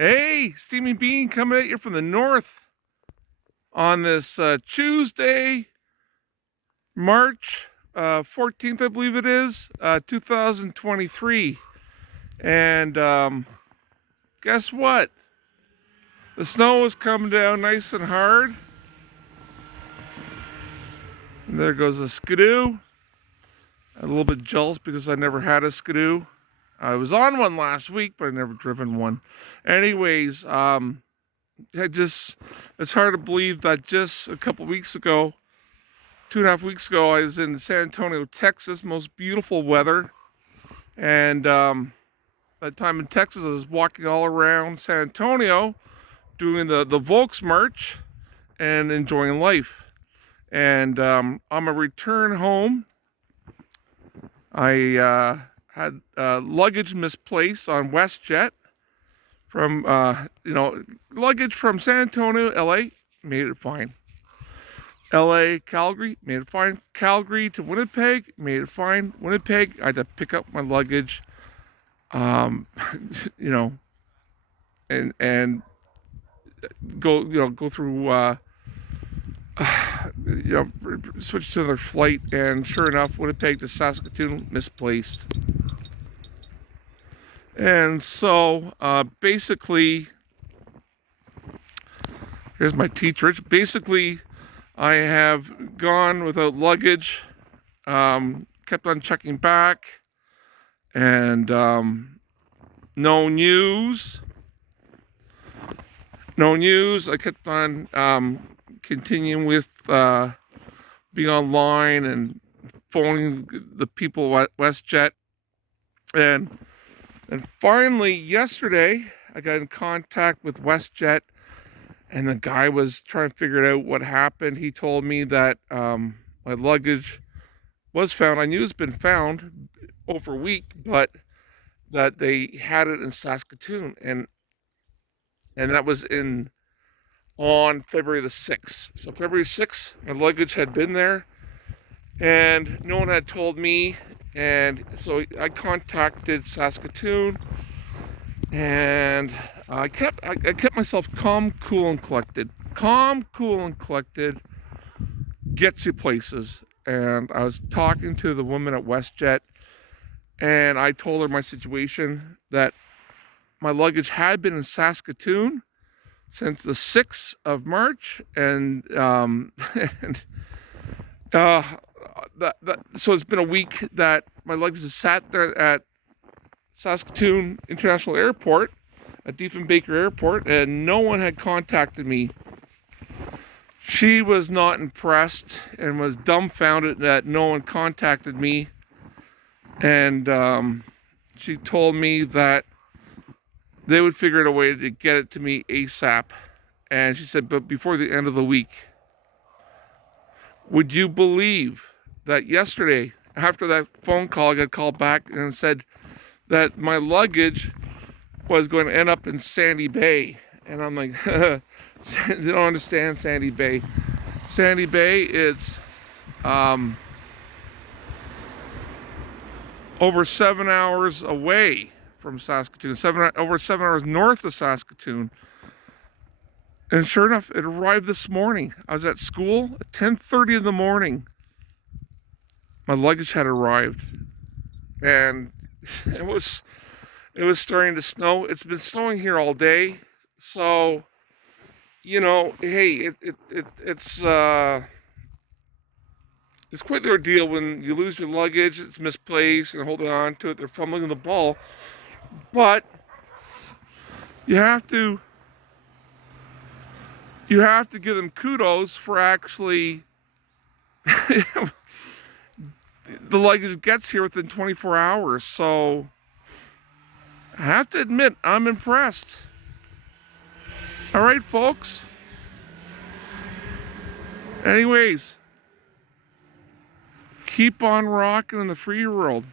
Hey, Steamy Bean coming at you from the north on this Tuesday, March 14th, I believe it is, 2023. And guess what? The snow is coming down nice and hard. And there goes a skidoo. I'm a little bit jealous because I never had a skidoo. I was on one last week, but I never driven one. Anyways, it's hard to believe that just a couple weeks ago, 2.5 weeks ago, I was in San Antonio, Texas, most beautiful weather. And that time in Texas, I was walking all around San Antonio doing the Volks March and enjoying life. And on my return home, I had luggage misplaced on Westjet from, luggage from San Antonio, LA, made it fine. LA, Calgary, made it fine. Calgary to Winnipeg, made it fine. Winnipeg, I had to pick up my luggage, and go through, switch to another flight, and sure enough, Winnipeg to Saskatoon, misplaced. And so, basically, here's my teacher. Basically, I have gone without luggage, kept on checking back, and no news. No news. I kept on continuing with being online and phoning the people at Westjet. And finally, yesterday, I got in contact with Westjet, and the guy was trying to figure out what happened. He told me that my luggage was found. I knew it's been found over a week, but that they had it in Saskatoon, and that was on February the 6th. So February 6th, my luggage had been there, and no one had told me. And so I contacted Saskatoon, and I kept myself calm, cool, and collected. Calm, cool, and collected gets you places. And I was talking to the woman at WestJet, and I told her my situation, that my luggage had been in Saskatoon since the 6th of March, and so it's been a week that my luggage has sat there at Saskatoon International Airport, at Diefenbaker Airport, and no one had contacted me. She was not impressed and was dumbfounded that no one contacted me. And she told me that they would figure out a way to get it to me ASAP. And she said, but before the end of the week. Would you believe that yesterday, after that phone call, I got called back and said that my luggage was going to end up in Sandy Bay? And I'm like, they don't understand Sandy Bay. Sandy Bay is over 7 hours away from Saskatoon, over 7 hours north of Saskatoon. And sure enough, it arrived this morning. I was at school at 10:30 in the morning. My luggage had arrived, and it was starting to snow. It's been snowing here all day, so hey, it's quite the ordeal when you lose your luggage. It's misplaced, and holding on to it, they're fumbling the ball. But you have to give them kudos for actually the luggage gets here within 24 hours. So I have to admit, I'm impressed. All right, folks. Anyways, keep on rocking in the free world.